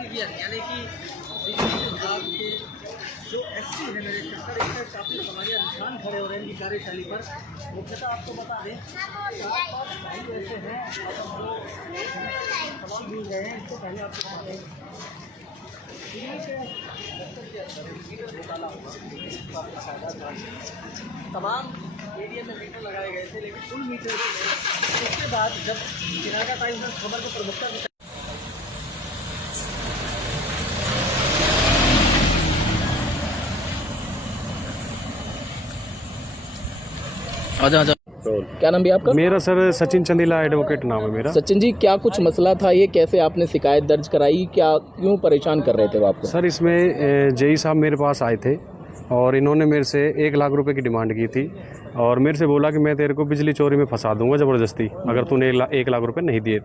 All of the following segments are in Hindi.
एक्सपीरियंस यानी कि बिजली विभाग के जो एसपी है मेरे सर इसमें काफ़ी हमारे अनुष्ठान खड़े हो रहे हैं इनकी कार्यशैली पर। मुख्यतः आपको बता दें भाई ऐसे हैं जो सवाल मिल रहे हैं इसको पहले आपको बता दें तमाम एरिया में मीटर लगाए गए थे, लेकिन उन मीटर में उसके बाद जब चिनाका टाइम्स में खबर को प्रवक्ता आजा आजा। क्या नाम भी आपका? मेरा सर सचिन चंदीला एडवोकेट नाम है मेरा। सचिन जी, क्या कुछ मसला था ये, कैसे आपने शिकायत दर्ज कराई, क्या क्यों परेशान कर रहे थे वो आपको? सर इसमें जेई साहब मेरे पास आए थे और इन्होंने मेरे से 1 लाख रुपए की डिमांड की थी और मेरे से बोला कि मैं तेरे को बिजली चोरी में फंसा दूंगा ज़बरदस्ती अगर तूने 1 लाख रुपए नहीं दिए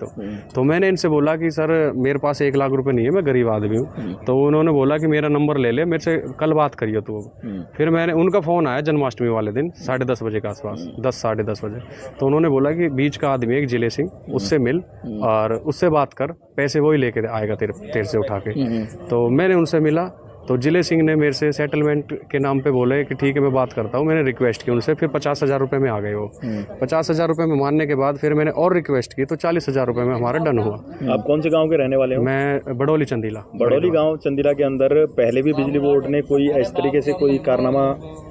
तो मैंने इनसे बोला कि सर मेरे पास 1 लाख रुपए नहीं है, मैं गरीब आदमी हूँ। तो उन्होंने बोला कि मेरा नंबर ले ले, मेरे से कल बात करिए तू। फिर मैंने उनका फ़ोन आया जन्माष्टमी वाले दिन 10:30 बजे के आसपास, 10 साढ़े 10 बजे। तो उन्होंने बोला कि बीच का आदमी एक जिले सिंह, उससे मिल और उससे बात कर, पैसे वही लेके आएगा तेरे से उठा के। तो मैंने उनसे मिला तो जिले सिंह ने मेरे से सेटलमेंट के नाम पे बोले कि ठीक है मैं बात करता हूँ। मैंने रिक्वेस्ट की उनसे, फिर 50,000 रुपये में आ गए वो। 50,000 रुपये में मानने के बाद फिर मैंने और रिक्वेस्ट की तो 40,000 रुपये में हमारा डन हुआ। आप कौन से गांव के रहने वाले हो? मैं बड़ौली चंदीला। बड़ौली गांव चंदीला के अंदर पहले भी बिजली बोर्ड ने कोई इस तरीके से कोई कारनामा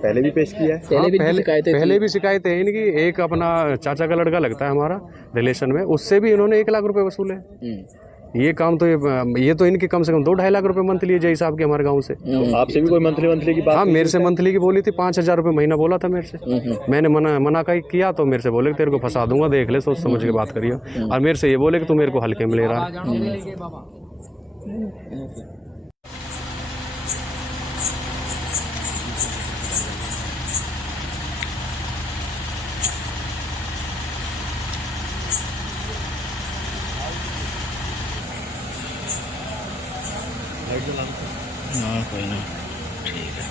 पहले भी पेश किया है? पहले भी शिकायतें हैं इनकी। एक अपना चाचा का लड़का लगता है हमारा रिलेशन में, उससे भी इन्होंने 1 लाख रुपये वसूले। ये काम तो ये तो इनकी कम से कम 2-2.5 लाख रुपए मंथली है जय साहब के हमारे गांव से। तो आपसे भी कोई मंथली की बात? हाँ, मेरे से मंथली की बोली थी, 5,000 रुपये महीना बोला था मेरे से। मैंने मना किया तो मेरे से बोले कि तेरे को फंसा दूंगा, देख ले, सोच समझ के बात करिए। और मेरे से ये बोले कि तू मेरे को हल्के में ले रहा है। हाँ कोई ना, ठीक है।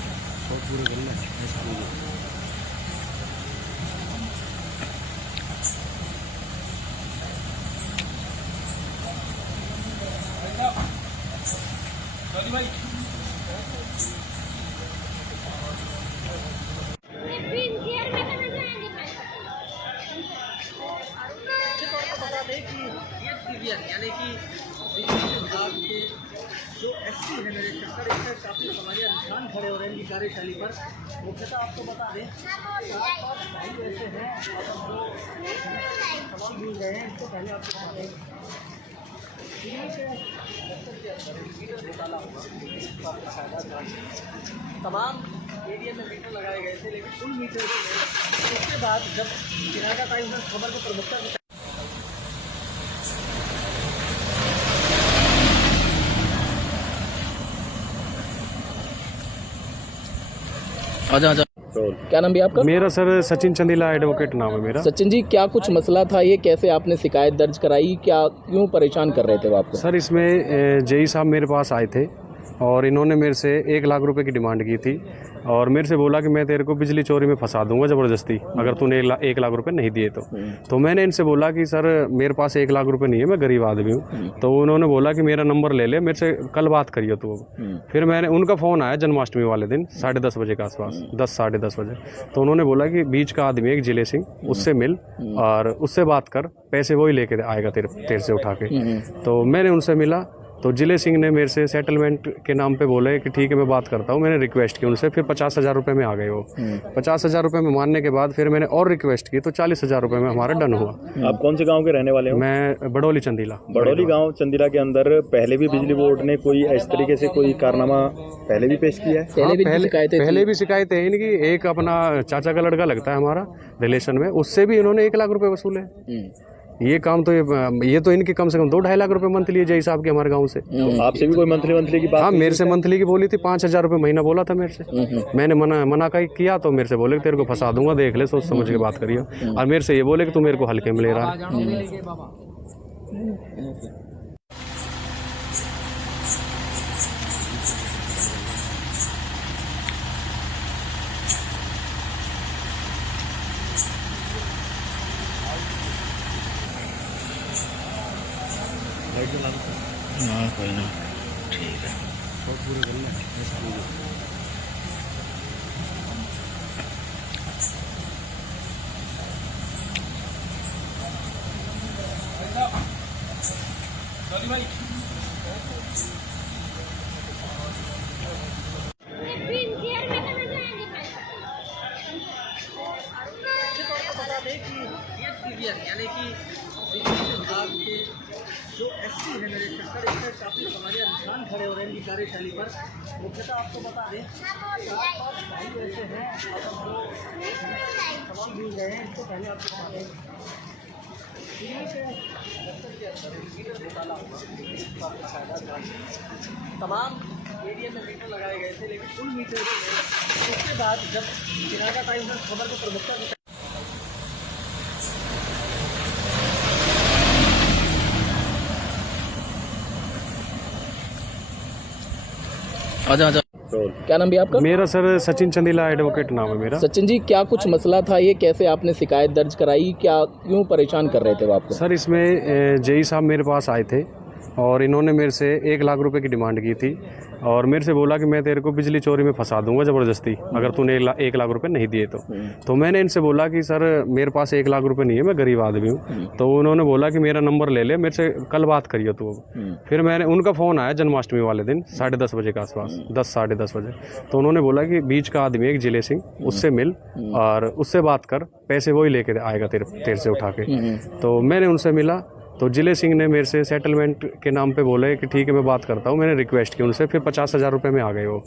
यानी कि बिजली विभाग के जो एसपी है मेरे सर इसमें काफ़ी हमारे अनुष्ठान खड़े हो रहे हैं इनकी कार्यशैली पर। मुख्यतः आपको बता दें भाई ऐसे हैं जो सवाल मिल रहे हैं इसको पहले आपको बता दें तमाम एरिया में मीटर लगाए गए थे, लेकिन उन मीटर में उसके बाद जब चिनाका टाइम्स में खबर को प्रवक्ता आजा आजा। क्या नाम भी आपका? मेरा सर सचिन चंदीला एडवोकेट नाम है मेरा। सचिन जी, क्या कुछ मसला था ये, कैसे आपने शिकायत दर्ज कराई, क्या क्यों परेशान कर रहे थे वो आपको? सर इसमें जेई साहब मेरे पास आए थे और इन्होंने मेरे से 1 लाख रुपए की डिमांड की थी और मेरे से बोला कि मैं तेरे को बिजली चोरी में फंसा दूंगा ज़बरदस्ती अगर तूने 1 लाख रुपए नहीं दिए तो मैंने इनसे बोला कि सर मेरे पास 1 लाख रुपए नहीं है, मैं गरीब आदमी हूँ। तो उन्होंने बोला कि मेरा नंबर ले ले, मेरे से कल बात करिए तू। फिर मैंने उनका फ़ोन आया जन्माष्टमी वाले दिन 10:30 बजे के आसपास, 10 साढ़े 10 बजे। तो उन्होंने बोला कि बीच का आदमी एक जिले सिंह, उससे मिल और उससे बात कर, पैसे वही लेके आएगा तेरे से उठा के। तो मैंने उनसे मिला तो जिले सिंह ने मेरे से सेटलमेंट के नाम पे बोले कि ठीक है मैं बात करता हूँ। मैंने रिक्वेस्ट की उनसे, फिर 50,000 रुपये में आ गए वो। 50,000 रुपये में मानने के बाद फिर मैंने और रिक्वेस्ट की तो 40,000 रुपये में हमारा डन हुआ। आप कौन से गांव के रहने वाले हो? मैं बड़ौली चंदीला। बड़ौली गांव चंदीला के अंदर पहले भी बिजली बोर्ड ने कोई इस तरीके से कोई कारनामा पहले भी पेश किया है? पहले भी शिकायतें हैं इनकी। एक अपना चाचा का लड़का लगता है हमारा रिलेशन में, उससे भी इन्होंने 1 लाख रुपये वसूले। ये काम तो ये तो इनकी कम से कम 2-2.5 लाख रुपए मंथली है जय साहब के हमारे गांव से। तो आपसे भी कोई मंथली की बात? हाँ, मेरे से मंथली की बोली थी, 5,000 रुपये महीना बोला था मेरे से। मैंने मना किया तो मेरे से बोले कि तेरे को फंसा दूंगा, देख ले, सोच समझ के बात करिए। और मेरे से ये बोले कि तू मेरे को हल्के में ले रहा है। हाँ कोई ना, ठीक है। आपको बता दें कि ये पीवीआर यानी कि बिजली विभाग के जो एससी है मेरे चक्कर इसमें काफ़ी हमारे निशान खड़े हो रहे हैं इनकी कार्यशैली पर। मुख्यतः आपको बता दें 4-5 भाई ऐसे हैं जो तमाम मिल गए हैं। इसको पहले आपको बता दें दिल्ली के दफ्तर के अंदर मीटर घोटाला हुआ, तमाम एरिया में मीटर लगाए गए थे लेकिन फुल मीटर नहीं गए। उसके बाद जब चिरागा टाइम्स ने खबर को प्रमुखता दी आजा आजा। क्या नाम भी आपका? मेरा सर सचिन चंदीला एडवोकेट नाम है मेरा। सचिन जी, क्या कुछ मसला था ये, कैसे आपने शिकायत दर्ज कराई, क्या क्यों परेशान कर रहे थे वो आपको? सर इसमें जेई साहब मेरे पास आए थे और इन्होंने मेरे से 1 लाख रुपए की डिमांड की थी और मेरे से बोला कि मैं तेरे को बिजली चोरी में फंसा दूंगा ज़बरदस्ती अगर तूने 1 लाख रुपए नहीं दिए तो मैंने इनसे बोला कि सर मेरे पास 1 लाख रुपए नहीं है, मैं गरीब आदमी हूँ। तो उन्होंने बोला कि मेरा नंबर ले ले, मेरे से कल बात करिए तू। फिर मैंने उनका फ़ोन आया जन्माष्टमी वाले दिन 10:30 बजे के आसपास, 10 साढ़े 10 बजे। तो उन्होंने बोला कि बीच का आदमी एक जिले सिंह, उससे मिल और उससे बात कर, पैसे वही लेके आएगा तेरे से उठा के। तो मैंने उनसे मिला तो जिले सिंह ने मेरे से सेटलमेंट के नाम पे बोले कि ठीक है मैं बात करता हूँ। मैंने रिक्वेस्ट की उनसे, फिर 50,000 रुपये में आ गए वो।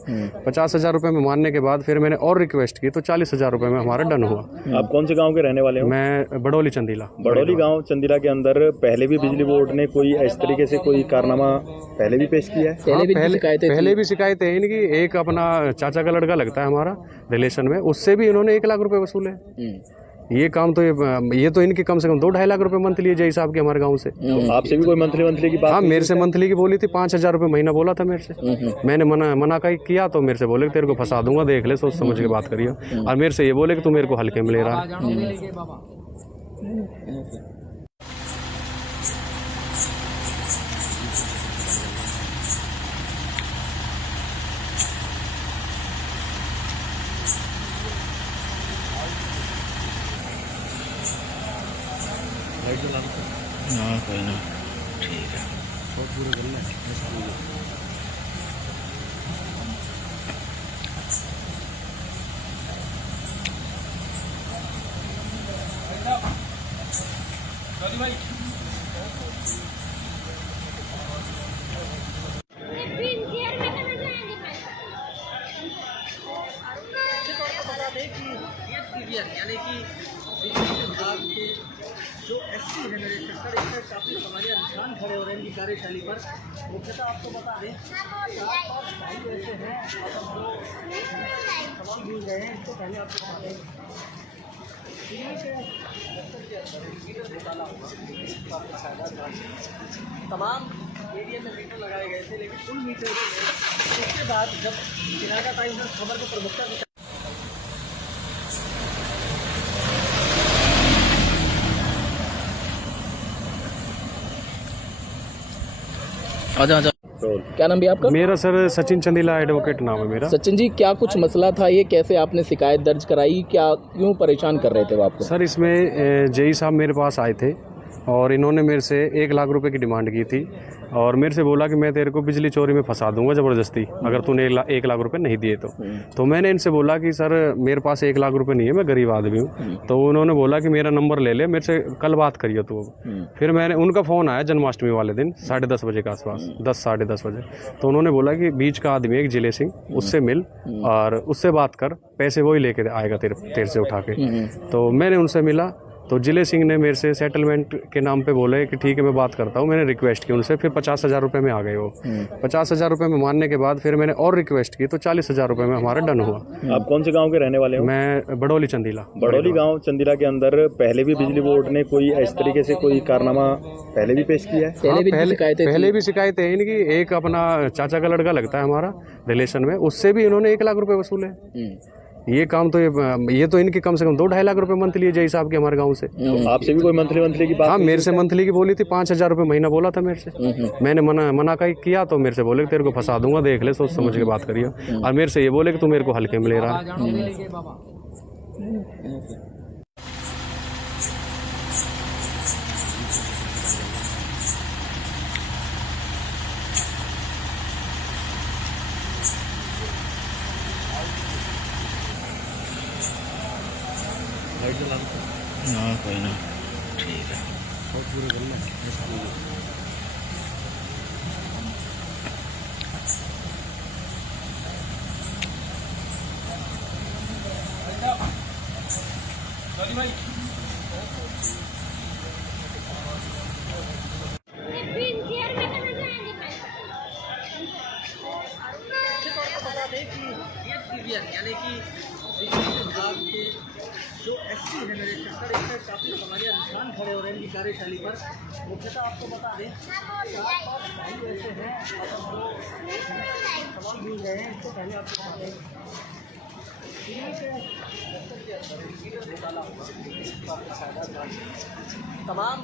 50,000 रुपये में मानने के बाद फिर मैंने और रिक्वेस्ट की तो 40,000 रुपये में हमारा डन हुआ। आप कौन से गांव के रहने वाले हो? मैं बड़ौली चंदीला। बड़ौली गांव चंदीला के अंदर पहले भी बिजली बोर्ड ने कोई इस तरीके से कोई कारनामा पहले भी पेश किया है? पहले भी शिकायतें इनकी। एक अपना चाचा का लड़का लगता है हमारा रिलेशन में, उससे भी इन्होंने 1 लाख रुपये वसूले। ये काम तो ये तो इनकी कम से कम 2-2.5 लाख रुपए मंथली है जय साहब के हमारे गांव से। तो आपसे भी कोई मंथली की बात? हाँ, मेरे से मंथली की बोली थी, 5,000 रुपये महीना बोला था मेरे से। मैंने मना किया तो मेरे से बोले कि तेरे को फंसा दूंगा, देख ले, सोच समझ के बात करिए। और मेरे से ये बोले कि तू मेरे को हल्के में ले रहा है। हाँ कोई ना, ठीक है। बता दें कि ये पीवीआर यानी कि बिजली विभाग के जो एससी है मेरे चक्कर इसमें काफ़ी हमारे निशान खड़े हो रहे हैं इनकी कार्यशैली पर। मुख्यतः आपको बता दें 4-5 भाई ऐसे हैं जो तमाम मिल गए हैं। इसको पहले आपको बता दें दिल्ली के दफ्तर के अंदर मीटर घोटाला हुआ, तमाम एरिया में मीटर लगाए गए थे लेकिन फुल मीटर नहीं गए। उसके बाद जब चिरागा टाइम्स ने खबर को प्रमुखता दी आजा आजा। क्या नाम भी आपका? मेरा सर सचिन चंदीला एडवोकेट नाम है मेरा। सचिन जी, क्या कुछ मसला था ये, कैसे आपने शिकायत दर्ज कराई, क्या क्यों परेशान कर रहे थे वो आपको? सर इसमें जेई साहब मेरे पास आए थे और इन्होंने मेरे से 1 लाख रुपए की डिमांड की थी और मेरे से बोला कि मैं तेरे को बिजली चोरी में फंसा दूंगा ज़बरदस्ती अगर तूने 1 लाख रुपए नहीं दिए तो मैंने इनसे बोला कि सर मेरे पास 1 लाख रुपए नहीं है, मैं गरीब आदमी हूँ। तो उन्होंने बोला कि मेरा नंबर ले ले, मेरे से कल बात करिए तू। फिर मैंने उनका फ़ोन आया जन्माष्टमी वाले दिन 10:30 बजे के आसपास, 10 साढ़े 10 बजे। तो उन्होंने बोला कि बीच का आदमी एक जिले सिंह, उससे मिल और उससे बात कर, पैसे वही लेके आएगा तेरे से उठा के। तो मैंने उनसे मिला तो जिले सिंह ने मेरे से सेटलमेंट के नाम पे बोले कि ठीक है मैं बात करता हूँ। मैंने रिक्वेस्ट की उनसे, फिर 50,000 रुपये में आ गए वो। 50,000 रुपये में मानने के बाद फिर मैंने और रिक्वेस्ट की तो 40,000 रुपये में हमारा डन हुआ। आप कौन से गांव के रहने वाले हो? मैं बड़ौली चंदीला। बड़ौली गांव चंदीला के अंदर पहले भी बिजली बोर्ड ने कोई इस तरीके से कोई कारनामा पहले भी पेश किया है? पहले भी शिकायतें इनकी। एक अपना चाचा का लड़का लगता है हमारा रिलेशन में, उससे भी इन्होंने 1 लाख रुपये वसूले। ये काम तो ये तो इनके कम से कम 2-2.5 लाख रुपए मंथली है जय साहब के हमारे गांव से। तो आपसे भी कोई मंथली की बात हाँ, मेरे से मंथली की बोली थी, 5,000 रुपये महीना बोला था मेरे से। मैंने मना किया तो मेरे से बोले कि तेरे को फंसा दूंगा, देख ले, सोच समझ के बात करिए। और मेरे से ये बोले कि तू मेरे को हल्के में ले रहा है। हाँ कोई ना, ठीक है। बता दें कि ये पीवीआर यानी कि बिजली विभाग के जो एससी है मेरे शक्कर, इसमें काफ़ी हमारे अनुष्ठान खड़े हो रहे हैं इनकी कार्यशैली पर। मुख्यतः आपको बता दें भाई ऐसे हैं सवाल मिल गए हैं। इससे पहले आपको बता दें तमाम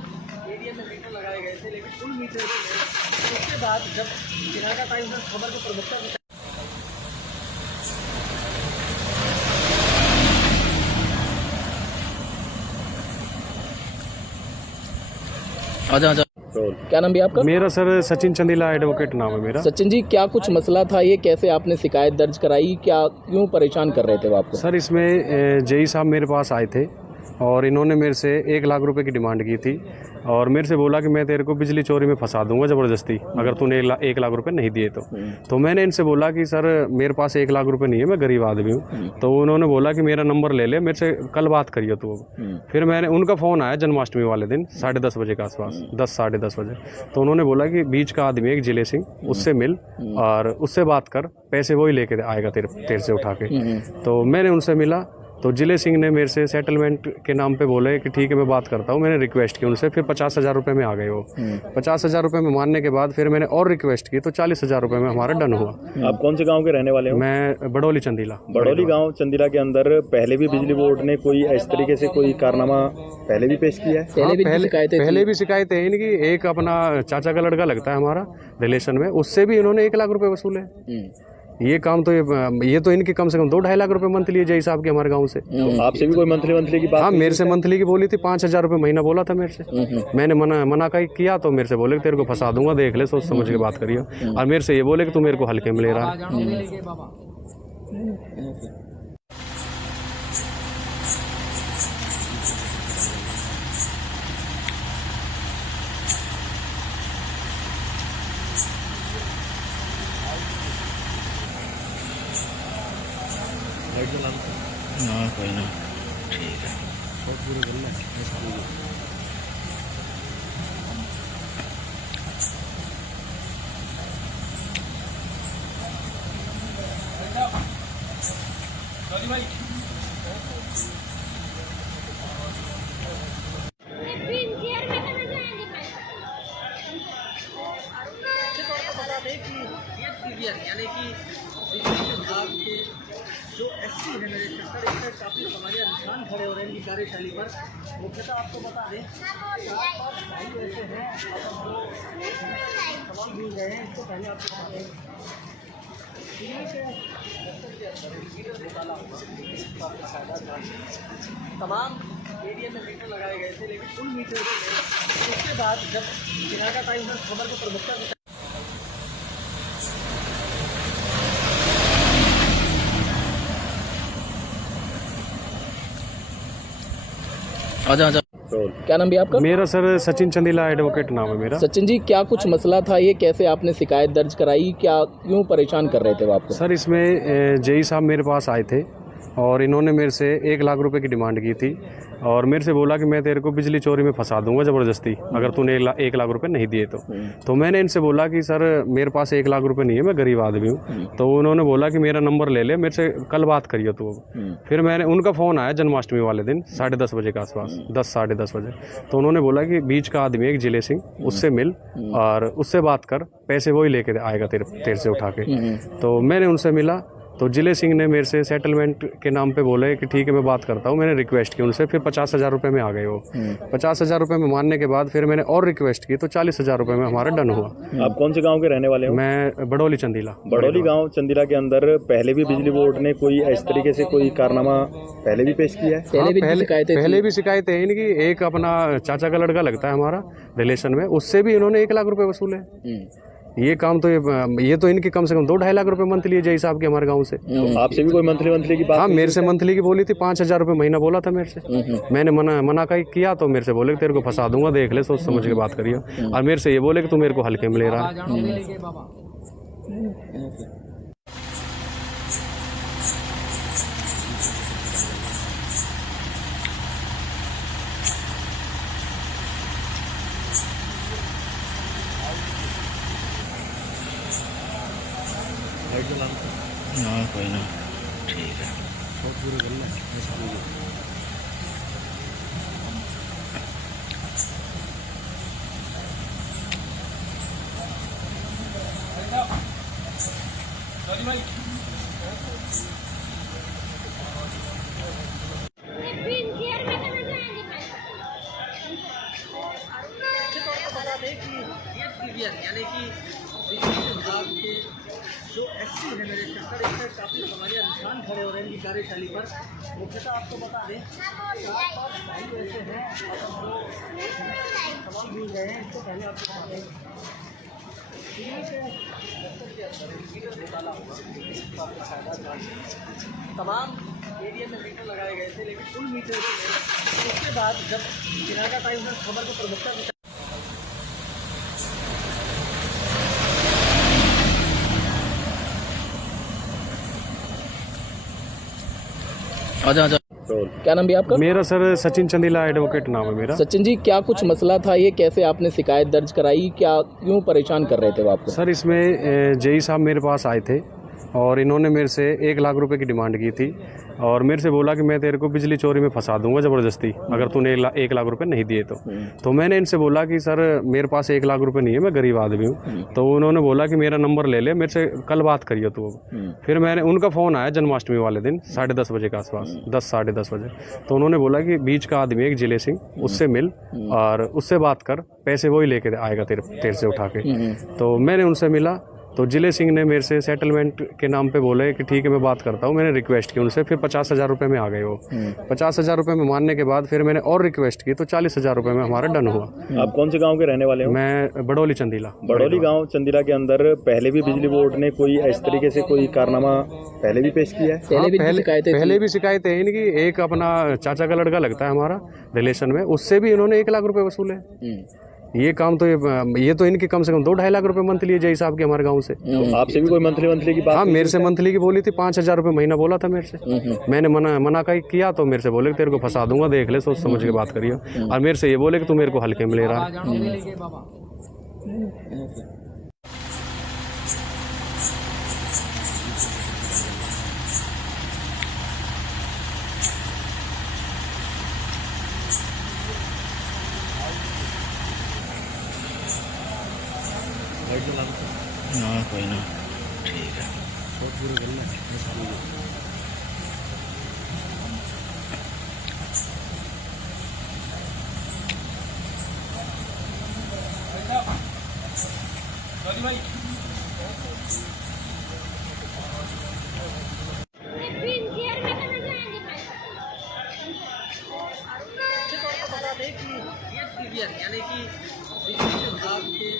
एरिया में मीटर लगाए गए थे, लेकिन उन मीटर में उसके बाद जब इलाका टाइम्स ने खबर को प्रमुखता आजा। क्या नाम भी आपका? मेरा सर सचिन चंदीला एडवोकेट नाम है मेरा। सचिन जी, क्या कुछ मसला था ये, कैसे आपने शिकायत दर्ज कराई, क्या क्यों परेशान कर रहे थे वो आपको? सर इसमें जई साहब मेरे पास आए थे और इन्होंने मेरे से 1 लाख रुपए की डिमांड की थी और मेरे से बोला कि मैं तेरे को बिजली चोरी में फंसा दूंगा ज़बरदस्ती, अगर तूने 1 लाख रुपए नहीं दिए तो मैंने इनसे बोला कि सर मेरे पास 1 लाख रुपए नहीं है, मैं गरीब आदमी हूँ। तो उन्होंने बोला कि मेरा नंबर ले ले, मेरे से कल बात करिए तू। फिर मैंने उनका फ़ोन आया जन्माष्टमी वाले दिन 10:30 बजे के आसपास, 10 साढ़े 10 बजे। तो उन्होंने बोला कि बीच का आदमी एक जिले सिंह, उससे मिल और उससे बात कर, पैसे वही लेके आएगा तेरे से उठा के। तो मैंने उनसे मिला तो जिले सिंह ने मेरे से सेटलमेंट के नाम पे बोले कि ठीक है मैं बात करता हूँ। मैंने रिक्वेस्ट की उनसे, फिर 50,000 रुपये में आ गए वो। 50,000 रुपये में मानने के बाद फिर मैंने और रिक्वेस्ट की तो 40,000 रुपये में हमारा डन हुआ। आप कौन से गांव के रहने वाले हो? मैं बड़ौली चंदीला। बड़ौली गांव चंदीला के अंदर पहले भी बिजली बोर्ड ने कोई इस तरीके से कोई कारनामा पहले भी पेश किया है? पहले भी शिकायतें हैं इनकी। एक अपना चाचा का लड़का लगता है हमारा रिलेशन में, उससे भी इन्होंने 1 लाख रुपये वसूले। ये काम तो ये तो इनके कम से कम 2-2.5 लाख रुपए मंथली है जय साहब के हमारे गांव से। तो आपसे भी कोई मंथली की बात? हाँ, मेरे से मंथली की बोली थी, 5,000 रुपये महीना बोला था मेरे से। मैंने मना किया तो मेरे से बोले कि तेरे को फंसा दूंगा, देख ले, सोच समझ के बात करिए। और मेरे से ये बोले कि तू मेरे को हल्के में ले रहा है। हाँ कोई ना, ठीक है। बता दें कि ये पीवीआर यानी कि बिजली विभाग के जो एससी है मेरे शक्कर, इसमें काफ़ी हमारे अनुष्ठान खड़े हो रहे हैं इनकी कार्यशैली पर। मुख्यतः आपको बता दें भाई ऐसे हैं सवाल मिल गए हैं। इससे पहले आपको बता दें तमाम एरिया में मीटर लगाए गए थे, लेकिन उन मीटर में उसके बाद जब इलाका टाइम्स ने खबर को प्रमुखता आजा। क्या नाम भी आपका? मेरा सर सचिन चंदीला एडवोकेट नाम है मेरा। सचिन जी, क्या कुछ मसला था ये, कैसे आपने शिकायत दर्ज कराई, क्या क्यों परेशान कर रहे थे वो आपको? सर इसमें जई साहब मेरे पास आए थे और इन्होंने मेरे से 1 लाख रुपए की डिमांड की थी और मेरे से बोला कि मैं तेरे को बिजली चोरी में फंसा दूंगा ज़बरदस्ती, अगर तूने 1 लाख रुपए नहीं दिए तो मैंने इनसे बोला कि सर मेरे पास 1 लाख रुपए नहीं है, मैं गरीब आदमी हूँ। तो उन्होंने बोला कि मेरा नंबर ले ले, मेरे से कल बात करिए तू। फिर मैंने उनका फ़ोन आया जन्माष्टमी वाले दिन 10:30 बजे के आसपास, 10 साढ़े 10 बजे। तो उन्होंने बोला कि बीच का आदमी एक जिले सिंह, उससे मिल और उससे बात कर, पैसे वही लेके आएगा तेरे से उठा के। तो मैंने उनसे मिला तो जिले सिंह ने मेरे से सेटलमेंट के नाम पे बोले कि ठीक है मैं बात करता हूँ। मैंने रिक्वेस्ट की उनसे, फिर 50,000 रुपये में आ गए वो। 50,000 रुपये में मानने के बाद फिर मैंने और रिक्वेस्ट की तो 40,000 रुपये में हमारा डन हुआ। आप कौन से गांव के रहने वाले हो? मैं बड़ौली चंदीला। बड़ौली गांव चंदीला के अंदर पहले भी बिजली बोर्ड ने कोई इस तरीके से कोई कारनामा पहले भी पेश किया है? पहले भी शिकायतें हैं इनकी। एक अपना चाचा का लड़का लगता है हमारा रिलेशन में, उससे भी इन्होंने 1 लाख रुपए वसूले। ये काम तो ये तो इनकी कम से कम 2-2.5 लाख रुपए मंथली है जय साहब के हमारे गांव से। तो आपसे भी कोई मंथली की बात? हाँ, मेरे से मंथली की बोली थी, 5,000 रुपये महीना बोला था मेरे से। मैंने मना किया तो मेरे से बोले कि तेरे को फंसा दूंगा, देख ले, सोच समझ के बात करिए। और मेरे से ये बोले कि तू मेरे को हल्के में ले रहा है। हाँ कोई ना, ठीक है। बता दें कि ये TVN यानी कि बिजली विभाग के जो SC है मेरे शक्कर, इससे काफ़ी हमारे निशान खड़े हो रहे हैं इनकी कार्यशैली पर। मुख्यतः आपको बता दें भाई ऐसे हैं जो सवाल मिल रहे हैं। इससे पहले आपको बता दें तमाम एरिया में मीटर लगाए गए थे, लेकिन फुल मीटर उसके बाद जब चिनाका टाइम में खबर को प्रमुखता आजा। क्या नाम भी आपका? मेरा सर सचिन चंदीला एडवोकेट नाम है मेरा। सचिन जी, क्या कुछ मसला था ये, कैसे आपने शिकायत दर्ज कराई, क्या क्यों परेशान कर रहे थे वो आपको? सर इसमें जेई साहब मेरे पास आए थे और इन्होंने मेरे से 1 लाख रुपए की डिमांड की थी और मेरे से बोला कि मैं तेरे को बिजली चोरी में फंसा दूंगा ज़बरदस्ती, अगर तूने 1 लाख रुपए नहीं दिए तो मैंने इनसे बोला कि सर मेरे पास 1 लाख रुपए नहीं है, मैं गरीब आदमी हूँ। तो उन्होंने बोला कि मेरा नंबर ले ले, मेरे से कल बात करिए तू। फिर मैंने उनका फ़ोन आया जन्माष्टमी वाले दिन 10:30 बजे के आसपास, 10 साढ़े 10 बजे। तो उन्होंने बोला कि बीच का आदमी एक जिले सिंह, उससे मिल और उससे बात कर, पैसे वही लेके आएगा तेरे से उठा के। तो मैंने उनसे मिला तो जिले सिंह ने मेरे से सेटलमेंट के नाम पे बोले कि ठीक है मैं बात करता हूँ। मैंने रिक्वेस्ट की उनसे, फिर 50,000 रुपये में आ गए वो। 50,000 रुपये में मानने के बाद फिर मैंने और रिक्वेस्ट की तो 40,000 रुपये में हमारा डन हुआ। आप कौन से गांव के रहने वाले हो? मैं बड़ौली चंदीला। बड़ौली गांव चंदीला के अंदर पहले भी बिजली बोर्ड ने कोई इस तरीके से कोई कारनामा पहले भी पेश किया है? पहले भी शिकायतें हैं इनकी। एक अपना चाचा का लड़का लगता है हमारा रिलेशन में, उससे भी इन्होंने 1 लाख रुपये वसूले। ये काम तो ये तो इनकी कम से कम 2-2.5 लाख रुपए मंथली है जय साहब के हमारे गांव से। तो आपसे भी कोई मंथली की बात? हाँ, मेरे से मंथली की बोली थी, 5,000 रुपये महीना बोला था मेरे से। मैंने मना किया तो मेरे से बोले कि तेरे को फंसा दूंगा, देख ले, सोच समझ के बात करिए। और मेरे से ये बोले कि तू मेरे को हल्के में ले रहा है। हाँ कोई ना, ठीक है। बता दें कि ये TVN यानी कि बिजली विभाग के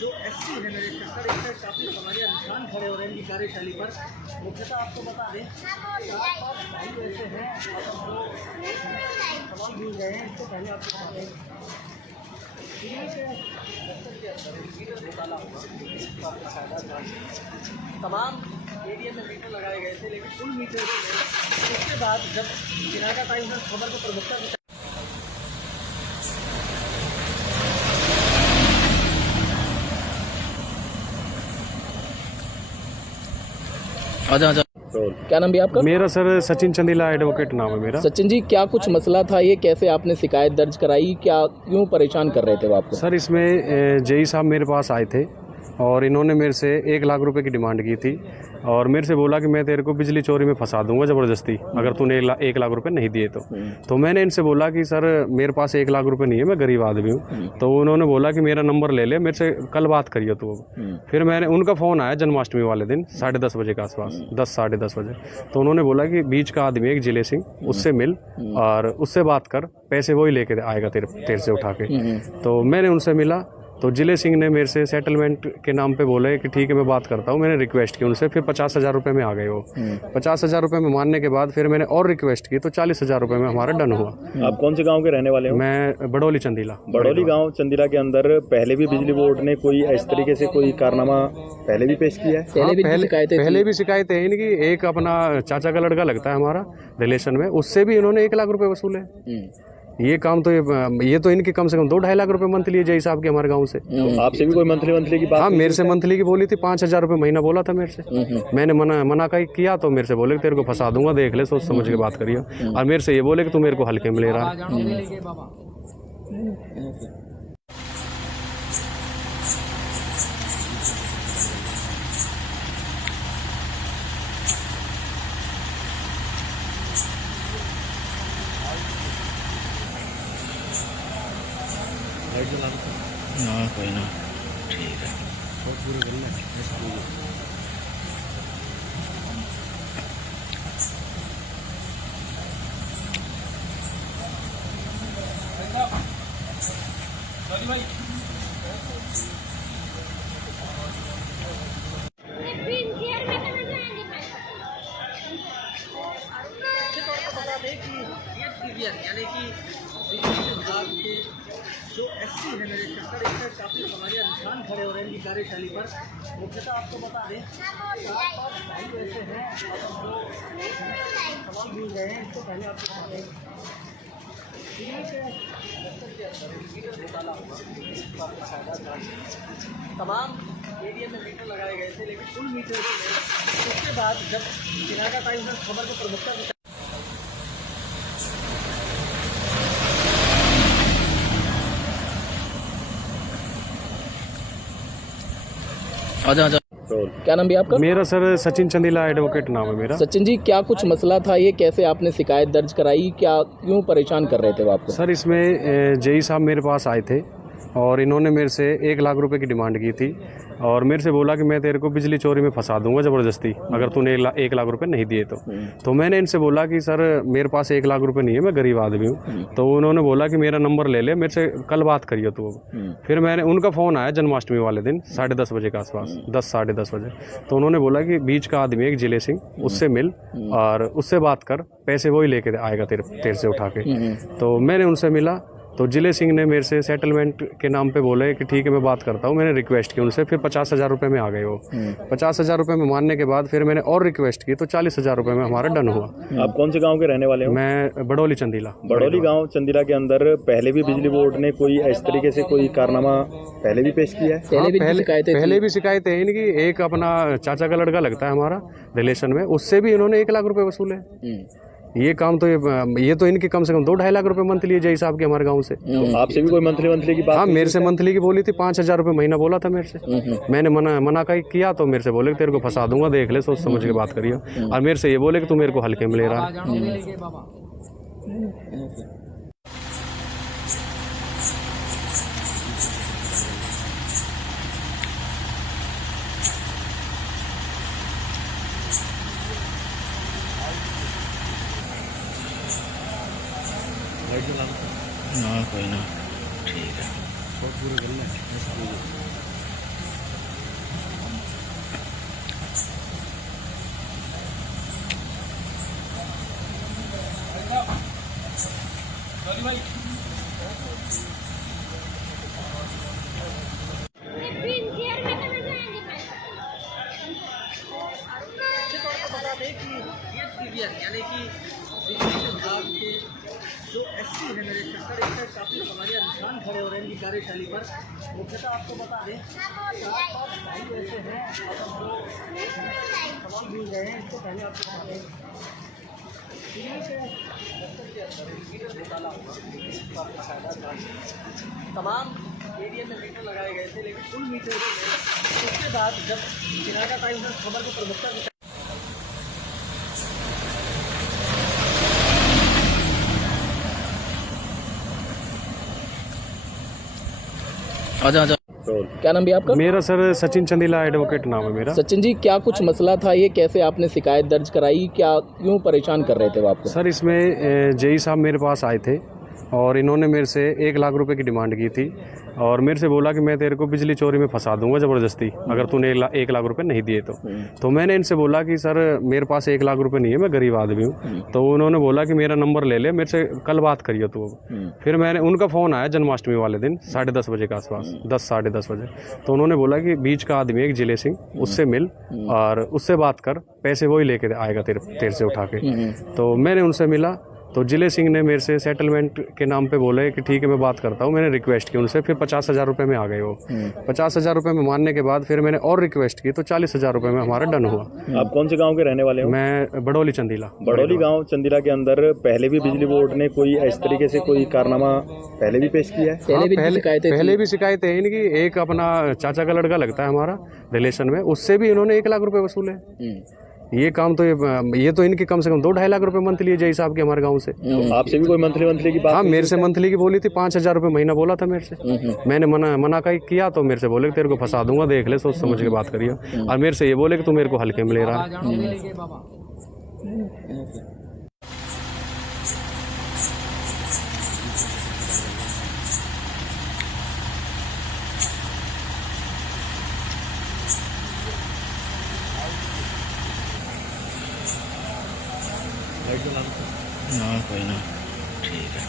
जो SC है मेरे शक्कर, इससे काफ़ी हमारे निशान खड़े हो रहे हैं इनकी कार्यशैली पर। मुख्यतः आपको बता दें भाई ऐसे हैं जो सवाल मिल रहे हैं। इससे पहले आपको बता दें तमाम एरिया में मीटर लगाए गए थे, लेकिन फुल मीटर उसके बाद जब चिनाका टाइम में खबर को प्रमुखता आजा। क्या नाम भी आपका? मेरा सर सचिन चंदीला एडवोकेट नाम है मेरा। सचिन जी, क्या कुछ मसला था ये, कैसे आपने शिकायत दर्ज कराई, क्या क्यों परेशान कर रहे थे वो आपको? सर इसमें जेई साहब मेरे पास आए थे और इन्होंने मेरे से 1 लाख रुपए की डिमांड की थी और मेरे से बोला कि मैं तेरे को बिजली चोरी में फंसा दूंगा ज़बरदस्ती, अगर तूने 1 लाख रुपए नहीं दिए तो मैंने इनसे बोला कि सर मेरे पास 1 लाख रुपए नहीं है, मैं गरीब आदमी हूँ। तो उन्होंने बोला कि मेरा नंबर ले ले, मेरे से कल बात करिए तू। फिर मैंने उनका फ़ोन आया जन्माष्टमी वाले दिन 10:30 बजे के आसपास, 10 साढ़े 10 बजे। तो उन्होंने बोला कि बीच का आदमी एक जिले सिंह, उससे मिल और उससे बात कर, पैसे वही लेके आएगा तेरे से उठा के। तो मैंने उनसे मिला तो जिले सिंह ने मेरे से सेटलमेंट के नाम पे बोले कि ठीक है मैं बात करता हूँ। मैंने रिक्वेस्ट की उनसे, फिर 50,000 रुपये में आ गए वो। 50,000 रुपये में मानने के बाद फिर मैंने और रिक्वेस्ट की तो 40,000 रुपये में हमारा डन हुआ। आप कौन से गांव के रहने वाले हो? मैं बड़ौली चंदीला। बड़ौली गांव चंदीला के अंदर पहले भी बिजली बोर्ड ने कोई इस तरीके से कोई कारनामा पहले भी पेश किया है? पहले भी शिकायतें हैं इनकी। एक अपना चाचा का लड़का लगता है हमारा रिलेशन में, उससे भी इन्होंने 1 लाख रुपये वसूले। ये काम तो ये तो इनकी कम से कम 2-2.5 लाख रुपए मंथली है जय साहब के हमारे गांव से। तो आपसे भी कोई मंथली की बात? हाँ, मेरे से मंथली की बोली थी, 5,000 रुपये महीना बोला था मेरे से। मैंने मना किया तो मेरे से बोले कि तेरे को फंसा दूंगा, देख ले, सोच समझ के बात करिए। और मेरे से ये बोले कि तू मेरे को हल्के में ले रहा है। हाँ कोई ना, ठीक है। बता दें कि ये TVN यानी कि बिजली विभाग के जो SC है मेरे शक्कर, इससे काफ़ी हमारे निशान खड़े हो रहे हैं इनकी कार्यशैली पर। मुख्यतः आपको बता दें 4-5 भाई ऐसे हैं जो सवाल मिल गए हैं। इसको पहले आपको बता दें तमाम एरिया में मीटर लगाए गए थे, लेकिन उन मीटरों में उसके बाद जब चिनागा टाइम्स ने खबर को प्रमुखता से आजा। क्या नाम भी आपका? मेरा सर सचिन चंदीला एडवोकेट नाम है मेरा। सचिन जी, क्या कुछ मसला था ये, कैसे आपने शिकायत दर्ज कराई, क्या क्यों परेशान कर रहे थे वो आपको? सर इसमें जय साहब मेरे पास आए थे और इन्होंने मेरे से 1 लाख रुपए की डिमांड की थी और मेरे से बोला कि मैं तेरे को बिजली चोरी में फंसा दूंगा ज़बरदस्ती, अगर तूने 1 लाख रुपए नहीं दिए तो मैंने इनसे बोला कि सर मेरे पास 1 लाख रुपए नहीं है, मैं गरीब आदमी हूँ। तो उन्होंने बोला कि मेरा नंबर ले ले, मेरे से कल बात करिए तू। फिर मैंने उनका फ़ोन आया जन्माष्टमी वाले दिन 10:30 बजे के आसपास, 10 साढ़े 10 बजे। तो उन्होंने बोला कि बीच का आदमी एक जिले सिंह, उससे मिल और उससे बात कर, पैसे वही लेके आएगा तेरे से उठा के। तो मैंने उनसे मिला तो जिले सिंह ने मेरे से सेटलमेंट के नाम पे बोले कि ठीक है मैं बात करता हूँ। मैंने रिक्वेस्ट की उनसे, फिर 50,000 रुपये में आ गए वो। 50,000 रुपये में मानने के बाद फिर मैंने और रिक्वेस्ट की तो 40,000 रुपये में हमारा डन हुआ। आप कौन से गांव के रहने वाले हो? मैं बड़ौली चंदीला। बड़ौली गांव चंदीला के अंदर पहले भी बिजली बोर्ड ने कोई इस तरीके से कोई कारनामा पहले भी पेश किया है? पहले भी शिकायतें हैं इनकी। एक अपना चाचा का लड़का लगता है हमारा रिलेशन में, उससे भी इन्होंने 1 लाख रुपये वसूले। ये काम तो ये तो इनकी कम से कम 2-2.5 लाख रुपए मंथली है जय साहब के हमारे गांव से। तो आपसे भी कोई मंथली की बात? हाँ, मेरे से मंथली की बोली थी, 5,000 रुपये महीना बोला था मेरे से। मैंने मना किया तो मेरे से बोले कि तेरे को फंसा दूंगा, देख ले, सोच समझ के बात करिए। और मेरे से ये बोले कि तू मेरे को हल्के में ले रहा है। हाँ कोई ना, ठीक है। बता दें कि ये TVN यानी कि बिजली विभाग के जो SC है मेरे शक्कर, इससे काफ़ी हमारे निशान खड़े हो रहे हैं इनकी कार्यशैली पर। मुख्यतः आपको बता दें 4-5 भाई ऐसे हैं जो सवाल मिल गए हैं। इसको पहले आपको बता दें तमाम एरिया में मीटर लगाए गए थे, लेकिन उन मीटरों में उसके बाद जब चिनाका टाइम्स ने खबर को प्रमुखता के आजा आजा। क्या नाम भी आपका? मेरा सर सचिन चंदीला एडवोकेट नाम है मेरा। सचिन जी, क्या कुछ मसला था ये, कैसे आपने शिकायत दर्ज कराई, क्या क्यों परेशान कर रहे थे वो आपको? सर इसमें जेई साहब मेरे पास आए थे और इन्होंने मेरे से 1 लाख रुपए की डिमांड की थी और मेरे से बोला कि मैं तेरे को बिजली चोरी में फंसा दूंगा ज़बरदस्ती, अगर तूने 1 लाख रुपए नहीं दिए तो मैंने इनसे बोला कि सर मेरे पास 1 लाख रुपए नहीं है, मैं गरीब आदमी हूँ। तो उन्होंने बोला कि मेरा नंबर ले ले, मेरे से कल बात करिए तू। फिर मैंने उनका फ़ोन आया जन्माष्टमी वाले दिन 10:30 बजे के आसपास, 10 साढ़े 10 बजे। तो उन्होंने बोला कि बीच का आदमी एक जिले सिंह, उससे मिल और उससे बात कर, पैसे वही लेके आएगा तेरे से उठा के। तो मैंने उनसे मिला तो जिले सिंह ने मेरे से सेटलमेंट के नाम पे बोले कि ठीक है मैं बात करता हूँ। मैंने रिक्वेस्ट की उनसे, फिर 50,000 रुपये में आ गए वो। 50,000 रुपये में मानने के बाद फिर मैंने और रिक्वेस्ट की तो 40,000 रुपये में हमारा डन हुआ। आप कौन से गांव के रहने वाले हो? मैं बड़ौली चंदीला। बड़ौली गांव चंदीला के अंदर पहले भी बिजली बोर्ड ने कोई इस तरीके से कोई कारनामा पहले भी पेश किया है? पहले भी शिकायतें हैं इनकी। एक अपना चाचा का लड़का लगता है हमारा रिलेशन में, उससे भी इन्होंने 1 लाख रुपये वसूले। ये काम तो ये तो इनके कम से कम 2-2.5 लाख रुपए मंथली है जय साहब के हमारे गांव से। तो आपसे भी कोई मंथली की बात? हाँ, मेरे से मंथली की बोली थी, 5,000 रुपये महीना बोला था मेरे से। मैंने मना किया तो मेरे से बोले कि तेरे को फंसा दूंगा, देख ले, सोच समझ के बात करिए। और मेरे से ये बोले कि तू मेरे को हल्के में ले रहा है। हाँ कोई ना, ठीक है।